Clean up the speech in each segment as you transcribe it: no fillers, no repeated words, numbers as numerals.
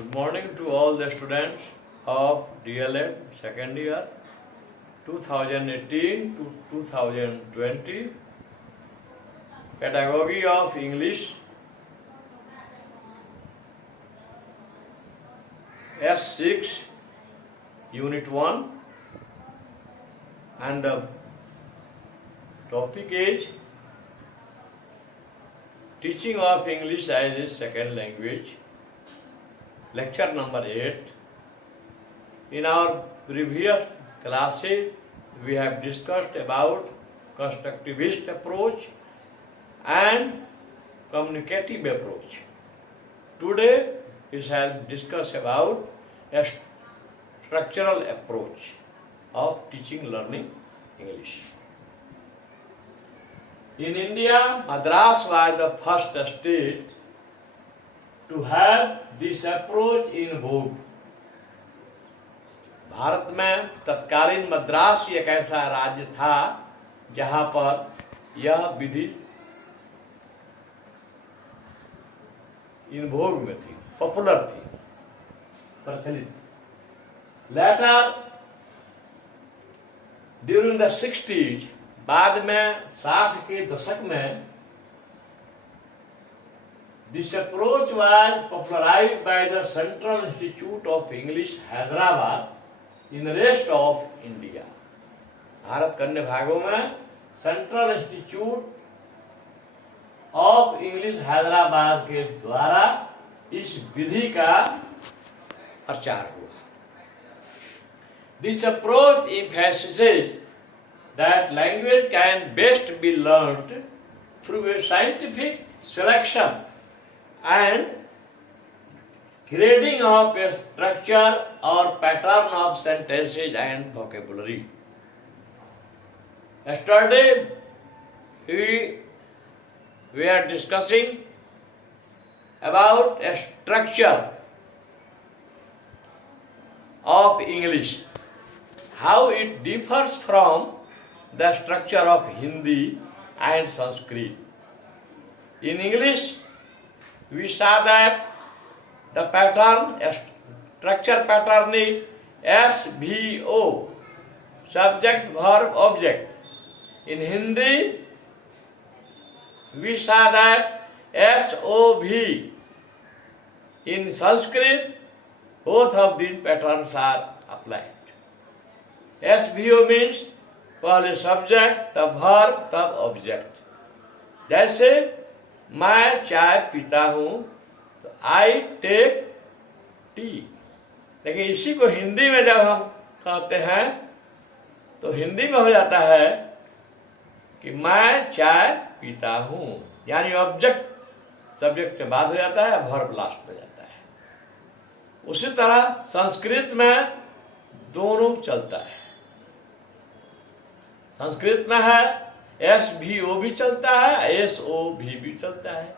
Good morning to all the students of DLED second year 2018 to 2020 Pedagogy of English S6 Unit 1 and the topic is Teaching of English as a Second Language. Lecture number 8. In our previous classes, we have discussed about constructivist approach and communicative approach. Today, we shall discuss about a structural approach of teaching learning English. In India, Madras was the first state to have this approach in vogue. Bharat में तत्कालीन मद्रास एक ऐसा राज्य था जहां पर यह विधि इन भोग में थी, पॉपुलर थी, प्रचलित। लेटर ड्यूरिंग द 60s, बाद में 60 के दशक में this approach was popularized by the Central Institute of English, Hyderabad, in the rest of India. Bharat के अन्य भागों में central institute of English Hyderabad के द्वारा इस विधि का प्रचार हुआ। This approach emphasizes that language can best be learnt through a scientific selection and grading of a structure or pattern of sentences and vocabulary. Yesterday, we are discussing about a structure of English, how it differs from the structure of Hindi and Sanskrit. In English, we saw that the pattern, structure pattern is SVO, subject, verb, object. In Hindi, we saw that SOV. In Sanskrit, both of these patterns are applied. SVO means पहले subject, तब verb, तब object. जैसे मैं चाय पीता हूं तो I take T, लेकिन इसी को हिंदी में जब हम कहते हैं तो हिंदी में हो जाता है कि मैं चाय पीता हूं, यानी ऑब्जेक्ट सब्जेक्ट के बाद हो जाता है, वर्ब लास्ट में जाता है। उसी तरह संस्कृत में दोनों चलता है। संस्कृत में है SVO भी चलता है, SOV भी चलता है।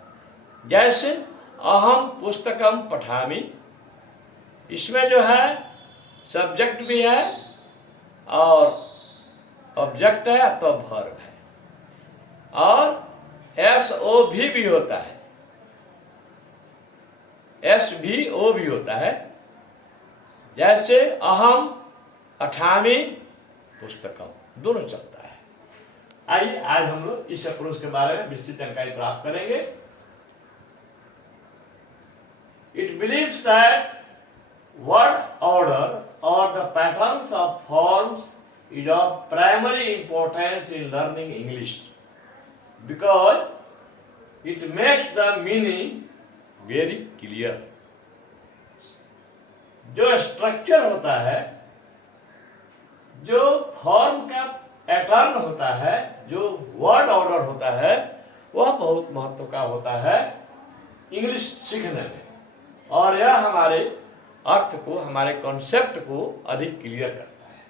जैसे अहम पुस्तकम पठामि, इसमें जो है सब्जेक्ट भी है और ऑब्जेक्ट है तो वर्ब है, और SOV भी होता है, SVO भी होता है। जैसे अहम पठामि पुस्तकम, दोनों चलता है। आइए आज हम लोग इस अप्रोच के बारे में विस्तृत जानकारी प्राप्त करेंगे। It believes that word order or the patterns of forms is of primary importance in learning English because it makes the meaning very clear. जो स्ट्रक्चर होता है, जो फॉर्म का पैटर्न होता है, जो वर्ड ऑर्डर होता है, वह बहुत महत्व का होता है इंग्लिश सीखने में, और यह हमारे अर्थ को, हमारे कॉन्सेप्ट को अधिक क्लियर करता है।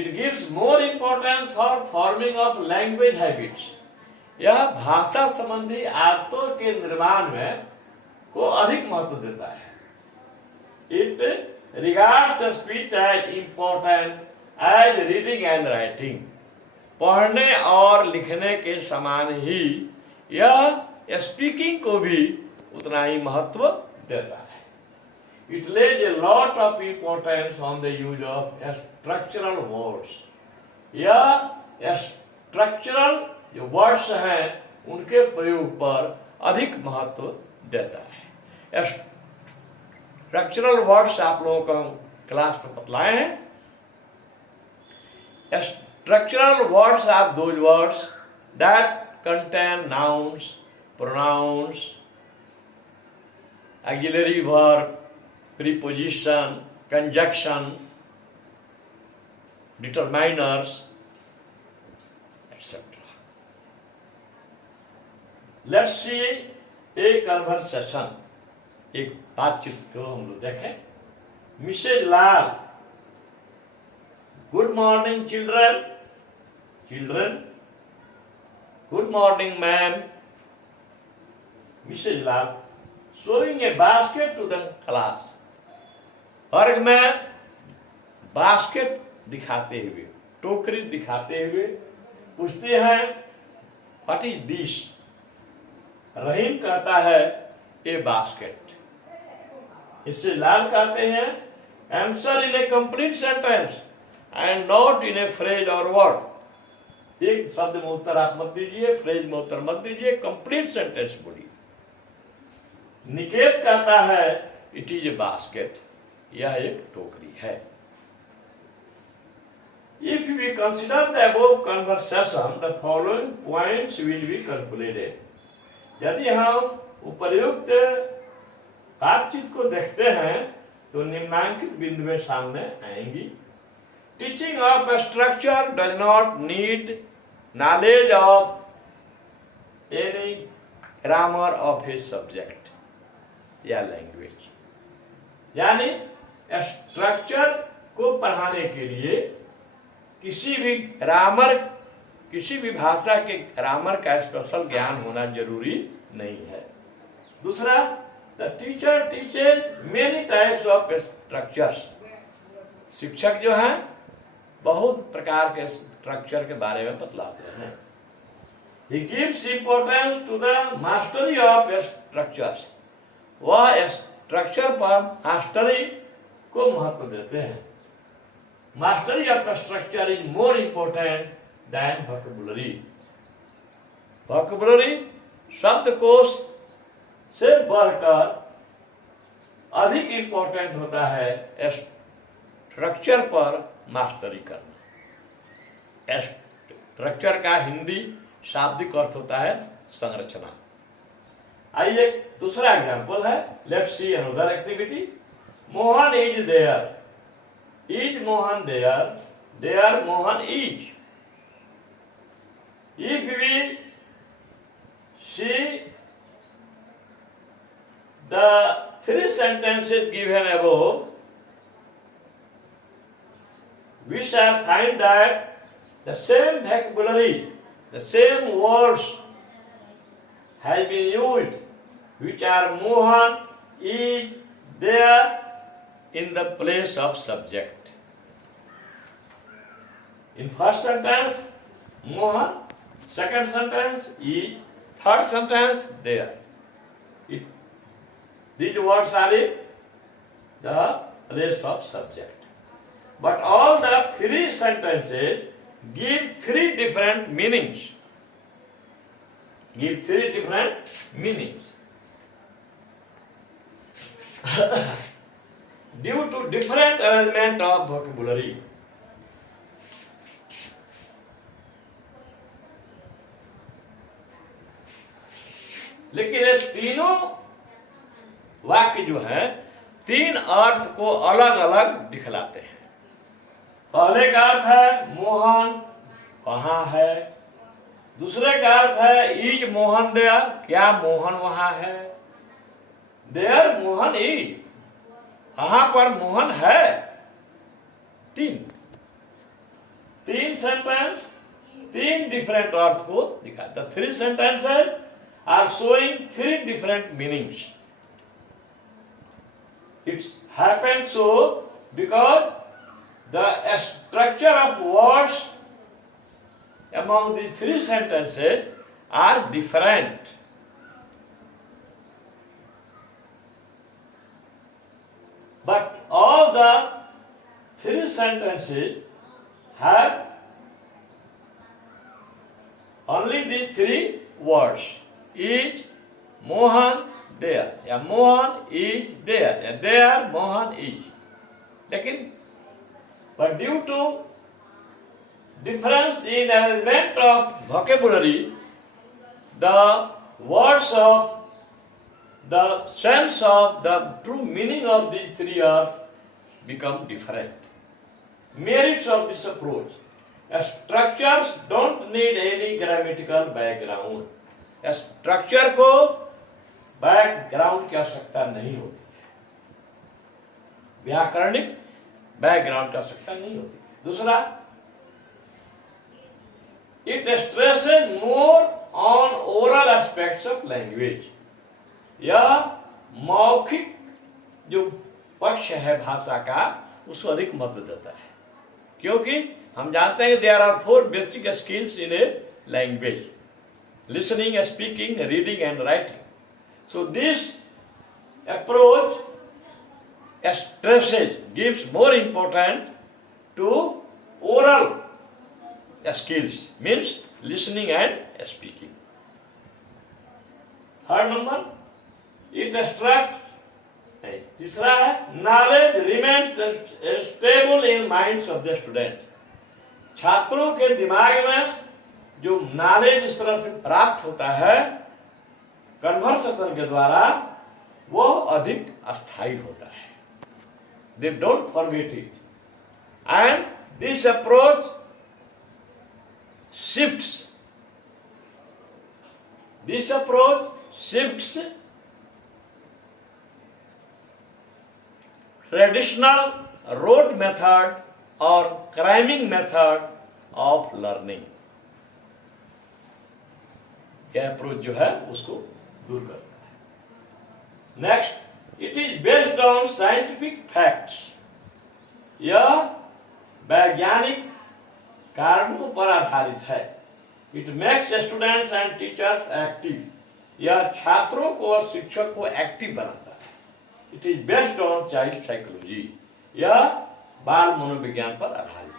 It gives more importance for forming of language habits, यह भाषा संबंधी आदतों के निर्माण में को अधिक महत्व देता है। It regards speech as important as reading and writing, पढ़ने और लिखने के समान ही यह स्पीकिंग को भी उतना ही महत्व देता है। it lays a lot of importance on the use of structural words. यह स्ट्रक्चरल जो वर्ड्स हैं उनके प्रयोग पर अधिक महत्व देता है। स्ट्रक्चरल वर्ड्स आप लोगों को क्लास में बतलाए हैं। Structural words are those words that contain nouns, pronouns, auxiliary verb, preposition, conjunction, determiners, etc. Let's see a conversation. एक बातचीत को हम लोग देखें। Mrs Lal, good morning children. Children, good morning ma'am. Mrs Lal, showing a basket to the class. वर्ग में basket दिखाते हुए, टोकरी दिखाते हुए पूछते हैं व्हाट इज दिस। रहीम कहता है ए बास्केट। इससे लाल कहते हैं answer in A complete sentence and not in A phrase और वर्ड। एक शब्द में उत्तर आप मत दीजिए, फ्रेज में उत्तर मत दीजिए, कंप्लीट सेंटेंस बोलिए। निकेत कहता है इट इज ए बास्केट, यह एक टोकरी है। If we consider the above conversation, the following points will be calculated. यदि हम उपर्युक्त बातचीत को देखते हैं तो निम्नांकित बिंदुएं सामने आएंगी। Teaching of a structure does not need knowledge of any grammar of a subject या लैंग्वेज। यानी स्ट्रक्चर को पढ़ाने के लिए किसी भी भाषा के ग्रामर का स्पेशल ज्ञान होना जरूरी नहीं है। दूसरा, the teacher teaches many types of structures. शिक्षक जो हैं बहुत प्रकार के स्ट्रक्चर के बारे में बतलाते हैं। He gives importance to the mastery of structures. वह स्ट्रक्चर पर मास्टरी को महत्व देते हैं। Mastery of structure is more important than vocabulary. Vocabulary शब्दकोश से बढ़कर अधिक इंपॉर्टेंट होता है स्ट्रक्चर पर मास्टरी करना। स्ट्रक्चर का हिंदी शाब्दिक अर्थ होता है संरचना। आइए दूसरा एग्जाम्पल है। Let's see another activity. Mohan is there. Is Mohan there? There Mohan is. If we see the three sentences given above, we shall find that the same vocabulary, the same words has been used, which are Mohan is there in the place of subject. In first sentence, Mohan. Second sentence is, third sentence there. These words are in the place of subject. But all the three sentences give three different meanings. Give three different meanings. Due to different arrangement of vocabulary. लेकिन ये तीनों वाक्य जो है तीन अर्थ को अलग अलग दिखलाते हैं। पहले का अर्थ है मोहन कहाँ है। दूसरे का अर्थ है इज मोहन देयर, क्या मोहन वहां है। देयर मोहन इज, वहां पर मोहन है। तीन सेंटेंस तीन डिफरेंट अर्थ को दिखाता। Three sentences are showing three different meanings. It happens so because the structure of words among these three sentences are different. the three sentences have only these three words. Is Mohan there? या Mohan is there. या there Mohan is. लेकिन but due to difference in arrangement of vocabulary, the words of the sense of the true meaning of these three words become different. Merits of this approach. Structures don't need any grammatical background. Structure को background की आवश्यकता नहीं होती, व्याकरणिक background की आवश्यकता नहीं होती। दूसरा, it stresses more on oral aspects of language. यह मौखिक जो पक्ष है भाषा का उसको अधिक महत्व देता है, क्योंकि हम जानते हैं कि there are 4 basic skills in a language: listening, speaking, reading and writing. So this approach stresses, gives more importance to oral skills, means listening and speaking. Third number, it extracts. तीसरा है, knowledge remains stable in minds of the students. छात्रों के दिमाग में जो knowledge इस तरह से प्राप्त होता है कन्वर्सेशन के द्वारा, वो अधिक अस्थायी होता है। They don't forget it and this approach shifts traditional rote method और क्राइमिंग मेथड ऑफ लर्निंग। यह अप्रोच जो है उसको दूर करता है। Next, it is based on scientific facts. यह वैज्ञानिक कारणों पर आधारित है। It makes students and teachers active. यह छात्रों को और शिक्षक को एक्टिव बनाता है। It is based on child psychology. यह बाल मनोविज्ञान पर आधारित